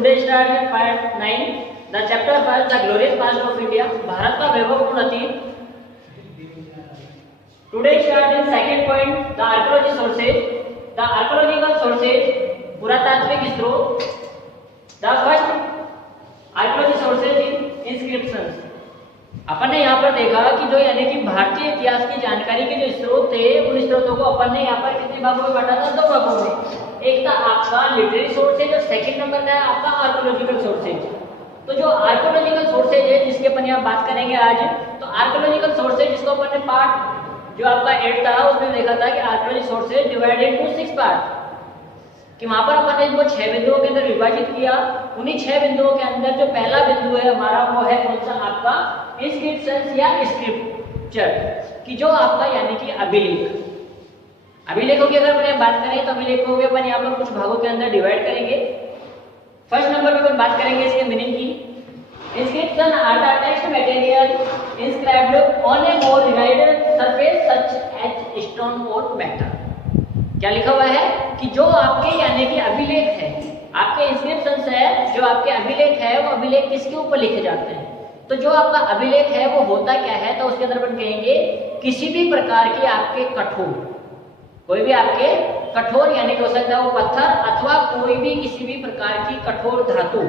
Today start with part 9 the chapter first the glorious past of India, Bharat का वैभवपूर्ण अतीत। Today start in second point the archaeology sources, the archaeological sources, पुरातात्विक स्रोत। The first archaeology sources in inscriptions. अपन ने यहाँ पर देखा कि जो यानी कि भारतीय इतिहास की जानकारी के जो स्रोत थे, उन स्रोतों को अपन ने यहाँ पर कितने भागों में बांटा था? 2 भागों में। एक था आपका लिटरेरी सोर्सेज और सेकंड नंबर का है आपका आर्कियोलॉजिकल सोर्सेज। तो जो आर्कियोलॉजिकल सोर्सेज है जिसके अपन यहाँ बात करेंगे आज, तो आर्कियोलॉजिकल सोर्सेज जिसको अपन ने पार्ट जो आपका 8 था उसमें देखा था कि archaeology sources divided into 6 part, कि वहां पर अपन ने इनको 6 बिंदुओं के अंदर विभाजित किया। उन्हीं 6 बिंदुओं के अंदर जो पहला बिंदु है हमारा वो है कौन सा? आपका इंस्क्रिप्शंस या स्क्रिप्चर, कि जो आपका यानी कि अभिलेख। अभिलेखों की अगर अपन बात करें तो अभिलेखों को अपन यहाँ पर कुछ भागों के अंदर डिवाइड करेंगे। फर्स्ट नंबर पे अपन बात करेंगे इसके मीनिंग की। Inscription are the text material inscribed on a more divided surface such as stone और मेटल। क्या लिखा हुआ है कि जो आपके यानी कि अभिलेख है, आपके इंस्क्रिप्शंस है, जो आपके अभिलेख है वो अभिलेख किसके ऊपर लिखे जाते हैं? तो जो आपका अभिलेख है वो होता क्या है? तो उसके अंदर अपन कहेंगे किसी भी प्रकार के आपके कठोर, कोई भी आपके कठोर यानी कि हो सकता है वो पत्थर अथवा कोई भी किसी भी प्रकार की कठोर धातु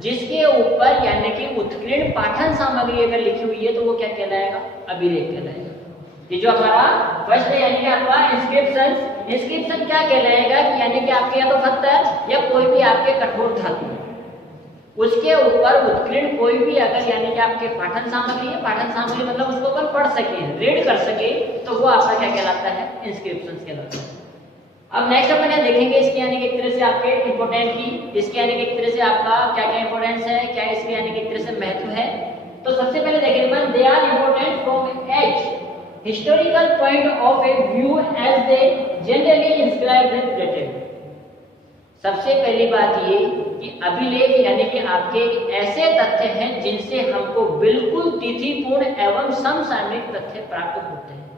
जिसके ऊपर यानी कि उत्कीर्ण पाठन सामग्री अगर लिखी हुई है तो वो क्या कहलाएगा? अभिलेख कहलाएगा। ये जो हमारा फर्स्ट है यानी कि आपका इंस्क्रिप्शन क्या कहलाएगा कि यानी कि आपके या तो पत्थर या कोई भी आपके कठोर धातु उसके ऊपर उत्कीर्ण कोई भी अगर यानी कि आपके पाठन सामग्री है, पाठन सामग्री मतलब उसको अपन पढ़ सके, रीड कर सके, तो वो आपका क्या कहलाता है? इंस्क्रिप्शंस कहलाता है। अब नेक्स्ट अपन यहाँ देखेंगे इसके यानी कि एक तरह से आपके इंपोर्टेंट की, इसके यानी कि एक तरह से आपका क्या क्या इंपोर्टेंस है, क्या इसके यानी कि एक तरह से महत्व है। तो सबसे पहले देखेंगे they are important from as historical point of a view as they generally inscribed and dated। सबसे पहली बात ये कि अभिलेख यानी कि आपके ऐसे तथ्य हैं जिनसे हमको बिल्कुल तिथिपूर्ण एवं समसामयिक तथ्य प्राप्त होते हैं।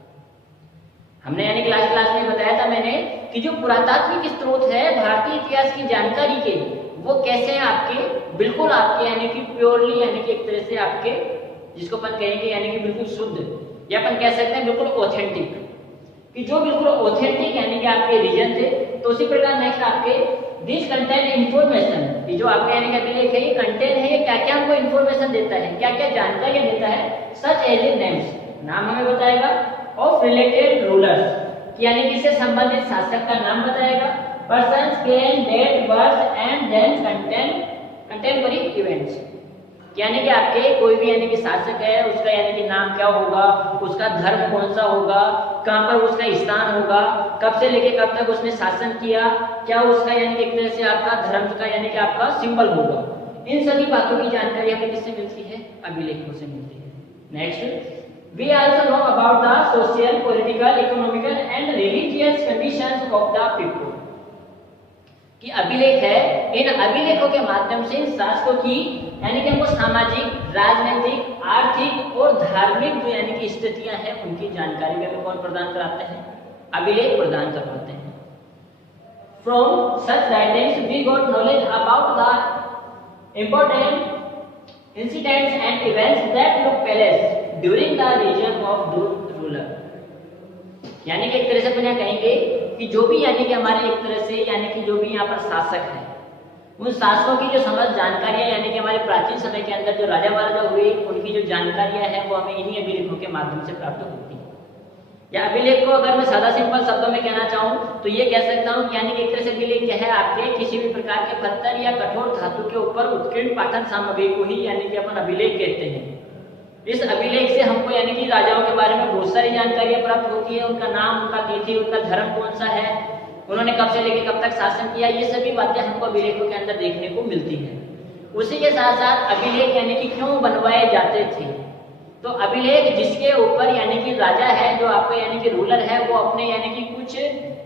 हमने यानी कि लास्ट क्लास में बताया था मैंने कि जो पुरातात्विक स्रोत है भारतीय इतिहास की जानकारी के, वो कैसे हैं आपके? बिल्कुल आपके यानी कि प्योरली यानी कि एक तरह से आपके जिसको अपन कहेंगे यानी कि बिल्कुल शुद्ध, या अपन कह सकते हैं बिल्कुल ऑथेंटिक, कि जो बिल्कुल ऑथेंटिक यानी कि आपके रीजन थे। तो उसी प्रकार नेक्स्ट आपके दिस कंटेंट इंफॉर्मेशन, ये जो आपका यानी कि अभिलेख है ये कंटेंट है, ये क्या क्या हमको इंफॉर्मेशन देता है, क्या क्या जानकारी देता है? सच एज ए नेम्स, नाम हमें बताएगा, ऑफ रिलेटेड रूलर्स यानी कि इससे संबंधित शासक का नाम बताएगा, persons can date birth and then contemporary events, यानी कि आपके कोई भी यानी कि शासक है उसका यानी कि नाम क्या होगा, उसका धर्म कौन सा होगा, कहाँ पर उसका स्थान होगा, कब से लेके कब तक उसने शासन किया, क्या उसका यानी कि एक तरह से आपका धर्म का यानी कि आपका सिंबल होगा। इन सभी बातों की जानकारी हमें किससे मिलती है? अभिलेखों से मिलती है। Next we also know about the social, political, economical and religious conditions of the people, कि अभिलेख है, इन अभिलेखों के माध्यम से इन शासकों की यानी कि हमको सामाजिक, राजनीतिक, आर्थिक और धार्मिक जो यानी कि स्थितियां हैं उनकी जानकारी में कौन प्रदान कराते हैं? अभिलेख प्रदान करवाते हैं। From such writings we got knowledge about the important incidents and events that took place during the region of the ruler, यानी कि एक तरह से अपन यहाँ कहेंगे कि जो भी यानी कि हमारे एक तरह से यानी कि जो भी यहाँ पर शासक है, उन शासकों की जो समझ जानकारियां यानी कि हमारे प्राचीन समय के अंदर जो राजा महाराजा हुए उनकी जो जानकारियां हैं वो हमें इन्हीं अभिलेखों के माध्यम से प्राप्त होती है। या अभिलेख को अगर मैं सादा सिंपल शब्दों में कहना चाहूँ तो ये कह सकता हूँ कि यानी कि एक तरह से अभिलेख क्या है? आपके किसी भी प्रकार के पत्थर या कठोर धातु के ऊपर उत्कीर्ण पाठन सामग्री को ही यानी कि अपन अभिलेख कहते हैं। इस अभिलेख से हमको यानी कि राजाओं के बारे में बहुत सारी जानकारियां प्राप्त होती है, उनका नाम, उनका तिथि, उनका धर्म कौन सा है, उन्होंने कब से लेकर कब तक शासन किया, ये सभी बातें हमको अभिलेखों के अंदर देखने को मिलती हैं। उसी के साथ साथ अभिलेख यानी कि क्यों बनवाए जाते थे? तो अभिलेख जिसके ऊपर यानी कि राजा है, जो आपका यानी कि रूलर है, वो अपने यानी कि कुछ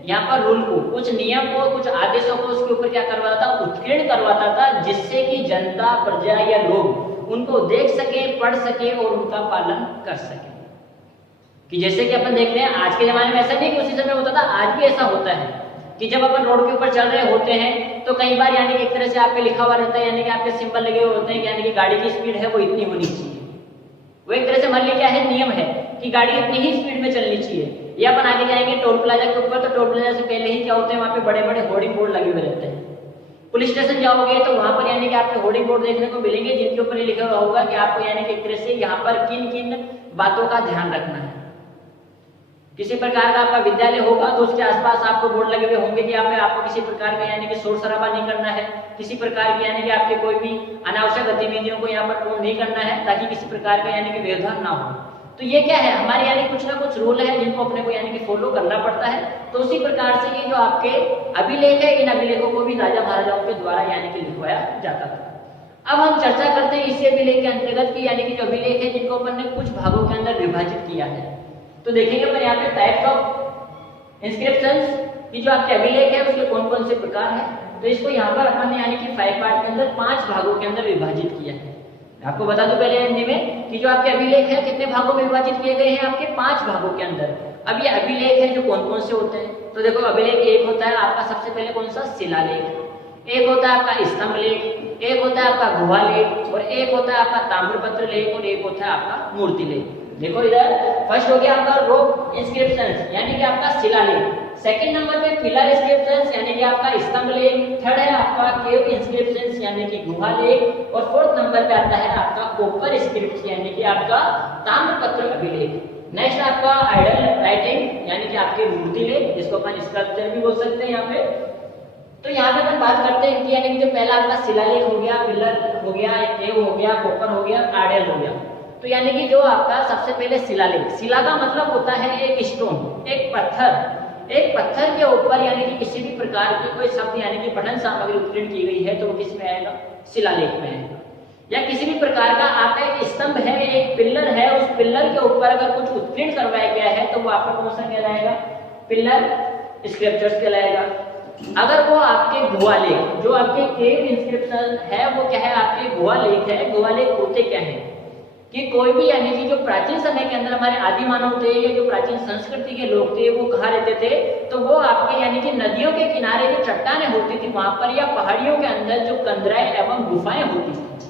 यहाँ पर रूल को, कुछ नियम को, कुछ आदेशों को उसके ऊपर क्या करवाता था? उत्कीर्ण करवाता था, जिससे कि जनता, प्रजा या लोग उनको देख सके, पढ़ सके और उनका पालन कर सके। कि जैसे कि अपन देख रहे हैं आज के जमाने में ऐसा नहीं कि उसी समय होता था, आज भी ऐसा होता है कि जब अपन रोड के ऊपर चल रहे होते हैं तो कई बार यानी कि एक तरह से आपके लिखा हुआ रहता है, यानी कि आपके सिंबल लगे हुए होते हैं, यानी कि गाड़ी की स्पीड है वो इतनी होनी चाहिए। वो एक तरह से मान ली क्या है, नियम है कि गाड़ी इतनी ही स्पीड में चलनी चाहिए। या अपन आगे जाएंगे टोल प्लाजा के ऊपर, तो टोल प्लाजा से पहले ही क्या होते हैं, वहाँ पे बड़े बड़े होर्डिंग बोर्ड लगे हुए रहते हैं। पुलिस स्टेशन जाओगे तो वहां पर यानी कि आपको होर्डिंग बोर्ड देखने को मिलेंगे जिनके ऊपर ये लिखा हुआ होगा कि आपको यानी कि एक तरह से यहाँ पर किन किन बातों का ध्यान रखना है। किसी प्रकार का आपका विद्यालय होगा तो उसके आसपास आपको बोर्ड लगे हुए होंगे कि आपको किसी प्रकार का यानी कि शोर शराबा नहीं करना है, किसी प्रकार की यानी कि आपके कोई भी अनावश्यक गतिविधियों को यहाँ पर पूर्ण नहीं करना है, ताकि किसी प्रकार का यानी कि व्यवधान ना हो। तो ये क्या है, हमारे यानी कुछ ना कुछ रूल है जिनको अपने को यानी कि फॉलो करना पड़ता है। तो उसी प्रकार से ये जो आपके अभिलेख है, इन अभिलेखों को भी राजा महाराजाओं के द्वारा यानी कि लिखवाया जाता था। अब हम चर्चा करते हैं इसी अभिलेख के अंतर्गत की यानी कि जो अभिलेख है जिनको अपन ने कुछ भागों के अंदर विभाजित किया है। तो देखेंगे अपन यहाँ पे टाइप्स ऑफ इंस्क्रिप्शंस की जो आपके अभिलेख है उसके कौन कौन से प्रकार है। तो इसको यहाँ पर अपन ने यानी कि 5 पार्ट के अंदर 5 भागों के अंदर विभाजित किया है। आपको बता दूं पहले हिंदी में कि जो आपके अभिलेख है कितने भागों में विभाजित किए गए हैं, आपके 5 भागों के अंदर। अब ये अभिलेख है जो कौन कौन से होते हैं, तो देखो अभिलेख एक होता है आपका सबसे पहले कौन सा, शिलालेख, एक होता है आपका स्तंभ लेख, एक होता है आपका गुहा लेख, और एक होता है आपका ताम्रपत्र लेख, और एक होता है आपका मूर्ति लेख। देखो इधर फर्स्ट हो गया आपका रॉक इंस्क्रिप्शंस यानी कि आपका शिलालेख, सेकंड नंबर पे पिलर इंस्क्रिप्शंस यानी कि आपका स्तंभ लेख, थर्ड है आपका केव इंस्क्रिप्शंस यानी कि गुहा लेख, और फोर्थ नंबर पे आता है आपका कॉपर स्क्रिप्ट यानी कि आपका ताम्रपत्र अभिलेख। नेक्स्ट आपका आइडल राइटिंग यानी कि आपके मूर्ति लेख, जिसको अपन स्कल्पचर भी बोल सकते हैं यहाँ पे। तो यहाँ पे अपन बात करते हैं कि यानी कि जो पहला आपका शिलालेख हो गया, पिलर हो गया, केव हो गया, कॉपर हो गया, आइडल हो गया। तो यानी कि जो आपका सबसे पहले शिलालेख, शिला का मतलब होता है एक स्टोन, एक पत्थर। एक पत्थर के ऊपर यानी कि किसी भी प्रकार की कोई शब्द यानी कि पठन सामग्री उत्कीर्ण की गई है तो वो किस में आएगा, शिलालेख में आएगा। या किसी भी प्रकार का आपका एक स्तंभ है, एक पिलर है, उस पिलर के ऊपर अगर कुछ उत्कीर्ण करवाया गया है तो वो आपका कौन सा कहलाएगा, पिलर स्क्रिप्चर्स कहलाएगा। अगर वो आपके गुहा लेख, जो आपके केव इंस्क्रिप्शन है वो क्या है, आपके गुहा लेख है। गुहा लेख होते क्या है कि कोई भी यानी कि जो प्राचीन समय के अंदर हमारे आदि मानव थे या जो प्राचीन संस्कृति के लोग थे वो कहाँ रहते थे, तो वो आपके यानी कि नदियों के किनारे जो चट्टानें होती थी वहां पर, या पहाड़ियों के अंदर जो कंदराएं एवं गुफाएं होती थी,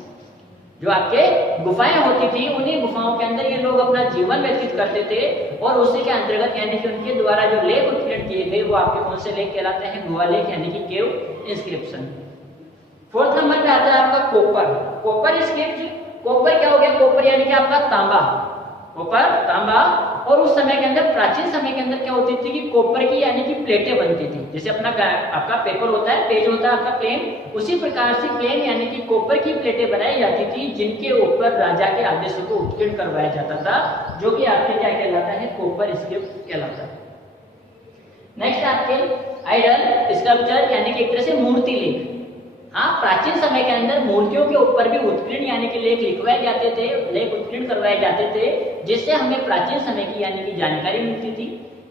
जो आपके गुफाएं होती थी, उन्हीं गुफाओं के अंदर ये लोग अपना जीवन व्यतीत करते थे। और उसी के अंतर्गत यानी कि उनके द्वारा जो लेख उत्कीर्ण किए गए वो आपके कौन से लेख कहलाते हैं, गुहा लेख यानी कि केव इंस्क्रिप्शन। फोर्थ नंबर पे आता है आपका कॉपर, कॉपर स्क्रिप्ट। कॉपर क्या हो गया, कॉपर यानी कि आपका तांबा, कॉपर तांबा। और उस समय के अंदर, प्राचीन समय के अंदर क्या होती थी कि कॉपर की यानी कि प्लेटें बनती थी। जैसे अपना आपका पेपर होता है, पेज होता है आपका प्लेन, उसी प्रकार से प्लेन यानी कि कॉपर की प्लेटें बनाई जाती थी जिनके ऊपर राजा के आदेश को उत्कीर्ण करवाया जाता था, जो कि आपके क्या कहलाता है, कॉपर स्क्रिप्ट कहलाता है। नेक्स्ट आपके आइडल स्कल्पचर यानी कि एक तरह से मूर्ति लेख। हाँ, प्राचीन समय के अंदर मूर्तियों के ऊपर भी उत्कीर्ण यानी कि लेख लिखवाए जाते थे, लेख उत्कीर्ण करवाए जाते थे, जिससे हमें प्राचीन समय की यानी कि जानकारी मिलती थी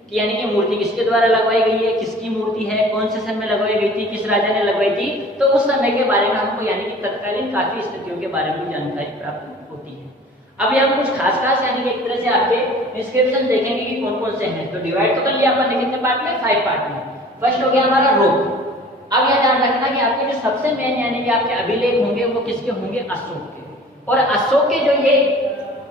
कि यानी कि मूर्ति किसके द्वारा लगवाई गई है, किसकी मूर्ति है, कौन से सन में लगवाई गई थी, किस राजा ने लगवाई थी। तो उस समय के बारे में हमको यानी कि तत्कालीन काफी स्थितियों के बारे में जानकारी प्राप्त होती है। अब हम कुछ खास यानी कि एक तरह से आपके इंस्क्रिप्शन देखेंगे कि कौन कौन से हैं। तो डिवाइड तो कर लिया अपन ने कितने पार्ट में, 5 पार्ट में। फर्स्ट हो गया हमारा रोग। अब यह ध्यान रखना कि आपके जो सबसे मेन यानी कि आपके अभिलेख होंगे वो किसके होंगे, अशोक के। और अशोक के जो ये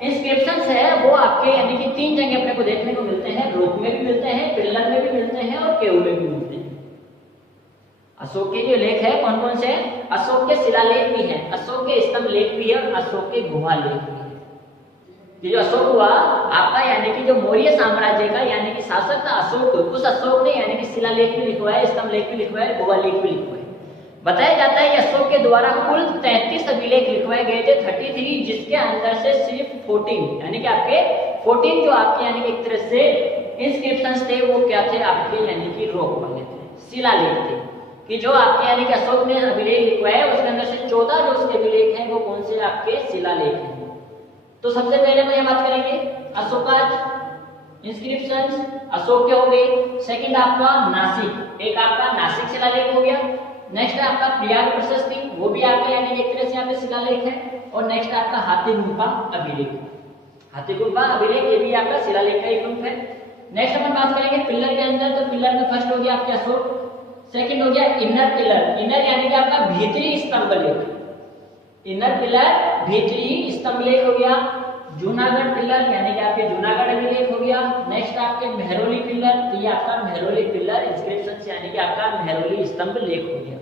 इंस्क्रिप्शंस है वो आपके यानी कि 3 जगह अपने को देखने को मिलते हैं, रोक में भी मिलते हैं, पिलर में भी मिलते हैं, और केव में भी मिलते हैं। अशोक के जो लेख है कौन कौन से, अशोक के शिलालेख भी है, अशोक के स्तंभ लेख भी है, और अशोक के गुहा लेख भी है। ये जो अशोक हुआ आपका यानी कि जो मौर्य साम्राज्य का यानी कि शासक था अशोक, उस अशोक ने यानी कि शिलालेख भी लिखवाया, स्तंभ लेख भी लिखवाया, गुहा लेख भी लिखवाया। बताया जाता है कि अशोक के द्वारा कुल 33 अभिलेख लिखवाए गए थे, 33, जिसके अंदर से सिर्फ 14 यानी कि आपके 14 जो आपके यानी कि एक तरह से इंस्क्रिप्शंस थे वो क्या थे, आपके यानी कि रोक वाले थे, शिलालेख थे। कि जो आपके यानी कि अशोक ने अभिलेख लिखवाया उसके अंदर से 14 जो उसके अभिलेख हैं वो कौन से आपके शिलालेख हैं। तो सबसे पहले मैं बात करेंगे अशोकाज इंस्क्रिप्शंस, अशोक के हो गए। सेकंड आपका नासिक, एक आपका नासिक शिलालेख हो गया। नेक्स्ट आपका प्रयाग प्रशस्ति, वो भी आपका यानी एक तरह से आपके शिलालेख है। और नेक्स्ट आपका हाथीगुम्फा अभिलेख, हाथीगुम्फा अभिलेख ये भी आपका शिलालेख का एक रूप है। नेक्स्ट अपन बात करेंगे पिलर के अंदर। तो पिलर में फर्स्ट हो गया आपके अशोक, सेकंड हो गया इनर पिलर। इनर यानी कि आपका भीतरी स्तंभ लेख। इनर पिलर भीतरी स्तंभ लेख हो गया। जूनागढ़ पिलर यानी कि आपके जूनागढ़ अभिलेख हो गया। नेक्स्ट आपके मेहरौली पिलर, तो ये आपका मेहरौली पिलर इंस्क्रिप्शन यानी कि आपका मेहरौली स्तंभ लेख हो गया।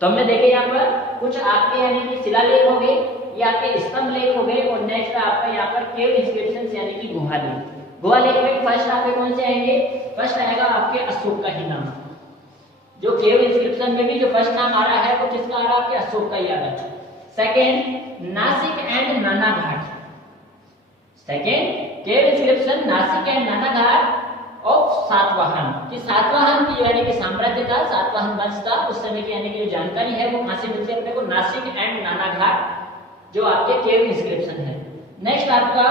तो हमने देखे यहाँ पर कुछ आपके यानी कि शिलालेख हो गए, ये आपके स्तंभ लेख हो गए, और नेक्स्ट आपका यहाँ पर केव इंस्क्रिप्शन यानी कि गुहा लेख। गुहा लेख में फर्स्ट आपके कौन से आएंगे? फर्स्ट आएगा आपके अशोक का ही नाम। जो केव इंस्क्रिप्शन में भी जो फर्स्ट नाम आ रहा है वो किसका आ रहा है? आपके अशोक का ही आ रहा है। Second Nasik and Nana Ghat. Second cave inscription Nasik and Nana Ghat of Satavahana, कि सातवाहन की यानी कि साम्राज्य था, सातवाहन वंश था उस समय की यानी कि जो जानकारी है वो कहां से मिलती है अपने को? नासिक एंड नाना घाट जो आपके केव इंस्क्रिप्शन है। नेक्स्ट आपका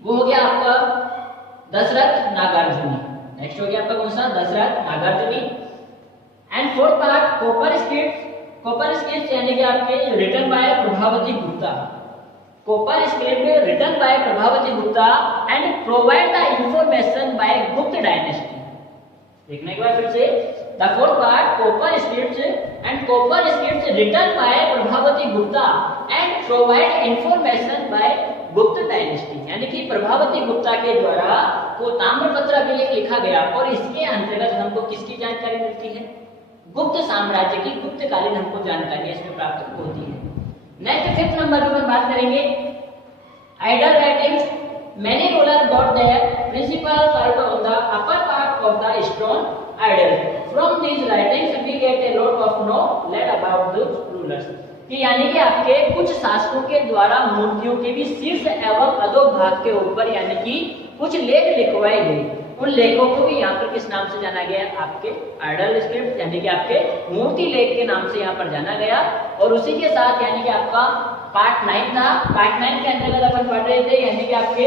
वो हो गया आपका दशरथ नागार्जुनी। नेक्स्ट हो गया आपका कौन सा? Dasharath Nagarjuni. And fourth part copper script. Copper script यानी कि आपके written by Prabhavati Gupta. Copper script written by Prabhavati Gupta and provide the information by Gupta dynasty. देखने के बाद फिर से the fourth part copper script and copper script written by Prabhavati Gupta and provide information by Gupta dynasty, यानी कि प्रभावती गुप्ता के द्वारा को ताम्रपत्र अभिलेख लिखा गया और इसके अंतर्गत हमको किसकी जानकारी मिलती है? गुप्त साम्राज्य की गुप्तकालीन हमको जानकारी इसमें प्राप्त होती है। नेक्स्ट फिफ्थ नंबर पर बात करेंगे idol writings. Many ruler got their principal card on the upper part of the stone idol. From these writings we get a lot of knowledge about the rulers, कि यानी कि आपके कुछ शासकों के द्वारा मूर्तियों के भी शीर्ष एवं अधोभाग के ऊपर यानी कि कुछ लेख लिखवाए गए। उन लेखों को भी यहाँ पर किस नाम से जाना गया? आपके आइडल स्क्रिप्ट यानी कि आपके मूर्ति लेख के नाम से यहाँ पर जाना गया। और उसी के साथ यानी कि आपका पार्ट 9 था। पार्ट 9 के अंतर्गत अपन पढ़ रहे थे यानी कि आपके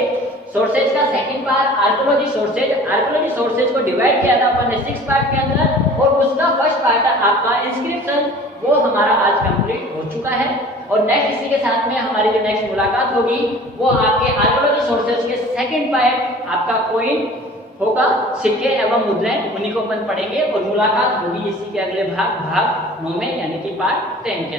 सोर्सेज का second part archaeology sources. Archaeology sources को डिवाइड किया था अपन ने 6 पार्ट के अंदर, और उसका फर्स्ट पार्ट आपका इंस्क्रिप्शन वो हमारा आज कंप्लीट हो चुका है। और नेक्स्ट इसी के साथ में हमारी जो नेक्स्ट मुलाकात होगी वो आपके आर्कियोलॉजी सोर्सेज के सेकंड पार्ट आपका कॉइन होगा, सिक्के एवं मुद्राएं, उन्हीं को अपन पढ़ेंगे और मुलाकात होगी इसी के अगले भाग 9 में यानी कि पार्ट 10 के।